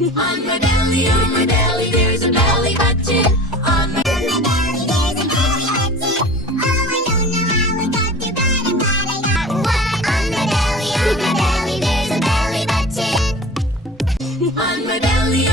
On my belly, there's a belly button. On my belly, there's a belly button. Oh, I don't know how I got there, but I'm glad I got one. On my belly, there's a belly button. On my belly,